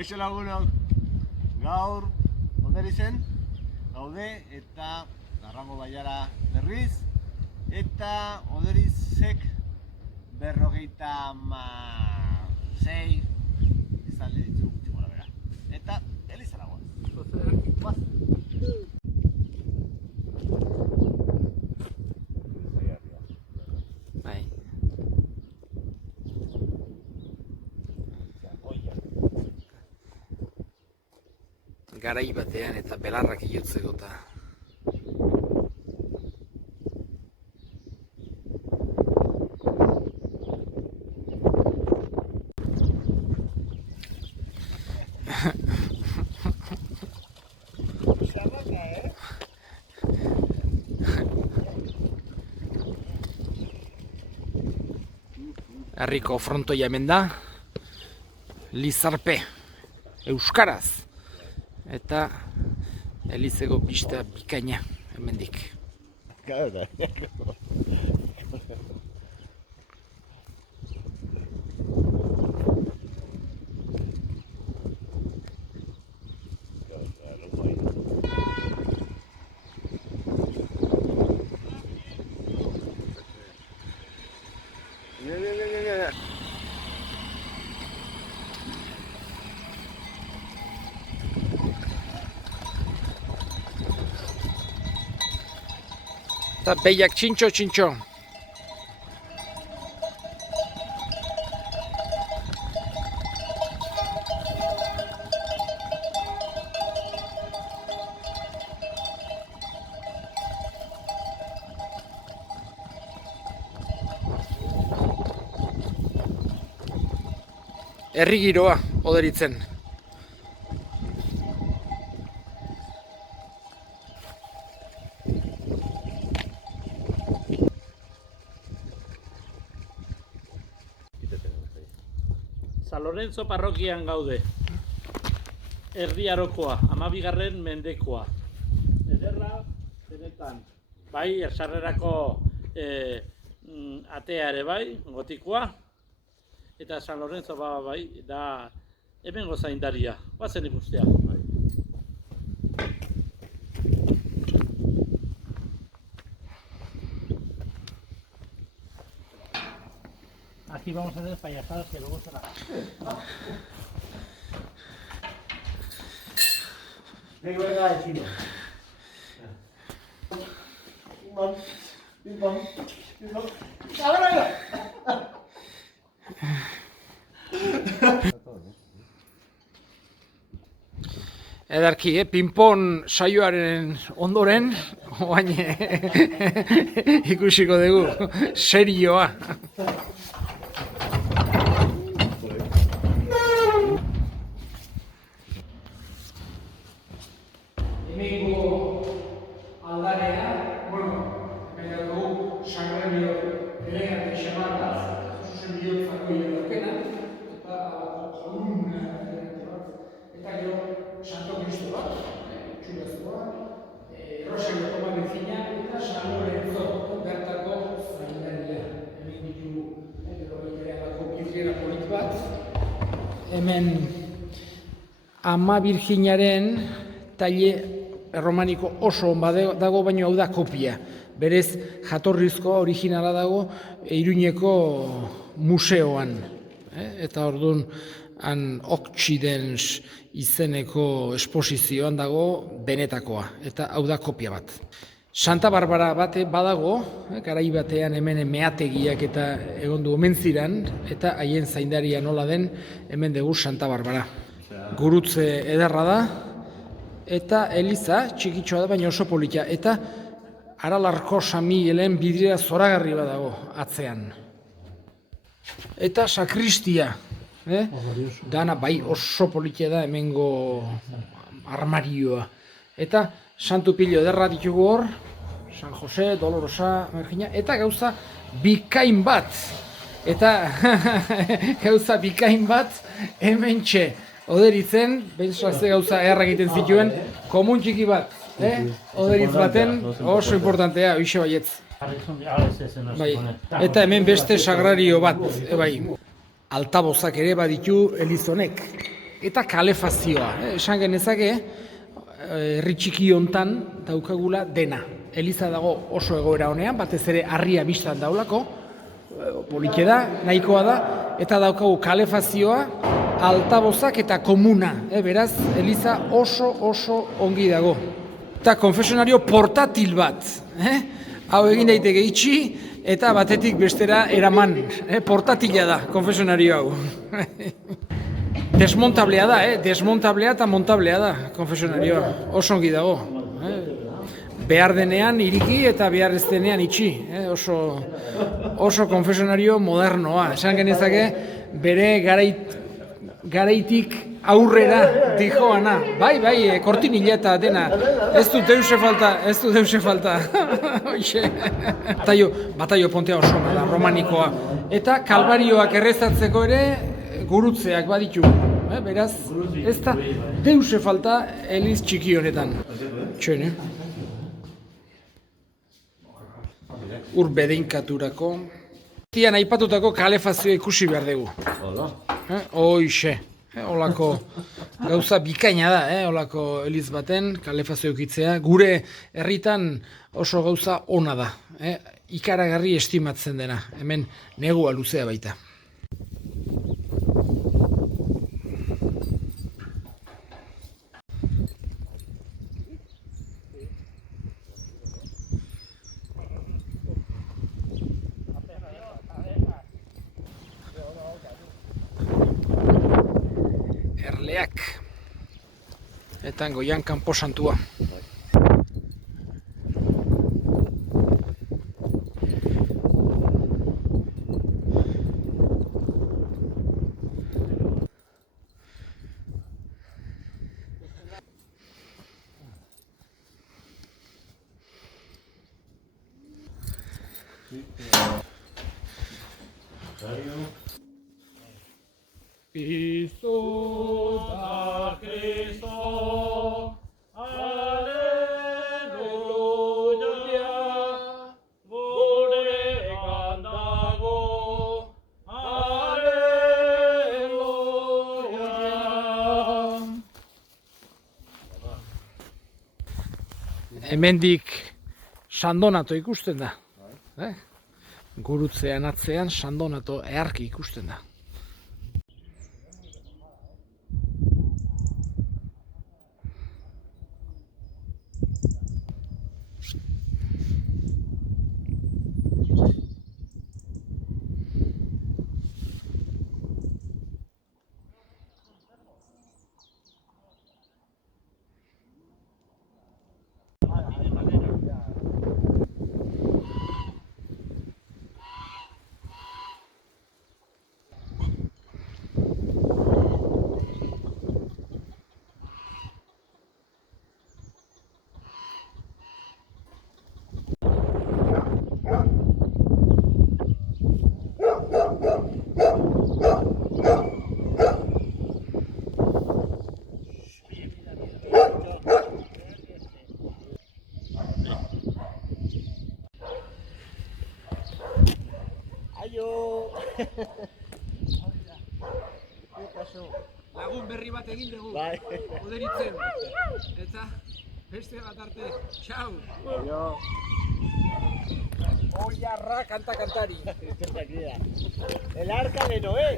Kaixo lagunok, gaur Oderizen gaude eta Larrango baiara berriz eta Oderizek 56 izalde ditu gutxi gora bera. Eta Elizara goaz. Bai. Garai batean eta belarrak iotzeko eta herriko frontoia hemen da, Lizarpe, euskaraz, eta Elizeko pista bikaina hemendik. Eta behiak txintxo. Herri giroa Oderitzen. San Lorenzo parrokian gaude. Erdi Arokoa, 12. mendekoa. Ederra, benetan. Bai, sarrerako atea ere bai, gotikoa. Eta San Lorenzo bai, da hemengo zaindaria. Bazen ikustea. Aquí vamos a hacer payasadas que luego será. Venga de chino. Ping pong. Edarki, pinpon saioaren ondoren, oain ikusiko dugu, serioa. Hemengo aldarea, hemen dugu Sagrario elegante xamarraz, zuzen bihotzako daukena, eta kolumna elegante bat, eta gero Santo Cristo bat, txurazkoa, Rosario Toma Virginia eta San Lorenzo bertako zaindaria. Hemen ditugu, gero berehalako birriera polit bat. Hemen Ama Virginiaren taile erromaniko oso on dago, baina hau da kopia. Berez jatorrizko originala dago Iruñeko museoan. Eta orduan han Occidens izeneko esposizioan dago benetakoa, eta hau da kopia bat. Santa Barbara bate badago, garai batean hemen meategiak eta egon du omen ziran, eta haien zaindaria nola den hemen dugu Santa Barbara. Gurutze ederra da, eta eliza txikitxoa da, baina oso polita, eta Aralarko Samielen bidera zoragarri badago atzean. Eta sakristia. Dana bai oso politia da hemengo armarioa. Eta Santu Pilo ederra ditugu hor, San Jose, Dolorosa, Virginia, eta gauza bikain bat. Eta gauza bikain bat hementxe Oderitzen, bentsatze gauza errak egiten zituen, komun txiki bat. Oderitz baten oso importantea, hoxe baietz. Bai. Eta hemen beste sagrario bat, bai. Altabozak ere baditu Elizonek. eta kalefazioa. Esan genezake, herri txiki hontan daukagula dena. Eliza dago oso egoera honean, batez ere harria bistan daulako, polike da, nahikoa da, eta daukagu kalefazioa, altabozak eta komuna. Beraz, eliza oso ongi dago. Eta konfesionario portatil bat. Hau egin daiteke itxi, eta batetik bestera eraman. Portatila da, konfesionario hau. Desmontablea da, desmontablea eta montablea da, konfesionarioa. Oso ongi dago. Behar denean iriki eta behar ez denean itxi. Oso konfesionario modernoa. Esan genezake, bere garaitik aurrera dijoana. Bai, kortinila eta dena. Ez du deuse falta. Bataio pontea oso da, romanikoa. Eta kalbarioak errezatzeko ere gurutzeak baditu. Beraz, ez da deuse falta eliz txiki honetan. Txoen, Ur bedeinkaturako. Tian aipatutako kalefazioa ikusi behar dugu. Hoixe. Olako gauza bikaina da, olako eliz baten kalefazio ukitzea. Gure herritan oso gauza ona da. Ikaragarri estimatzen dena. Hemen negua luzea baita. Erleak eta goian kanposantua. Cristo da Cristo, aleluya, guregan dago, aleluya. Hemendik Sandonato ikusten da. Gurutzean atzean Sandonato eharki ikusten da. Lagun berri bat egin dugu, uderitzen, eta beste bat arte, txau! Oiarra kanta-kantari. El arca de Noé.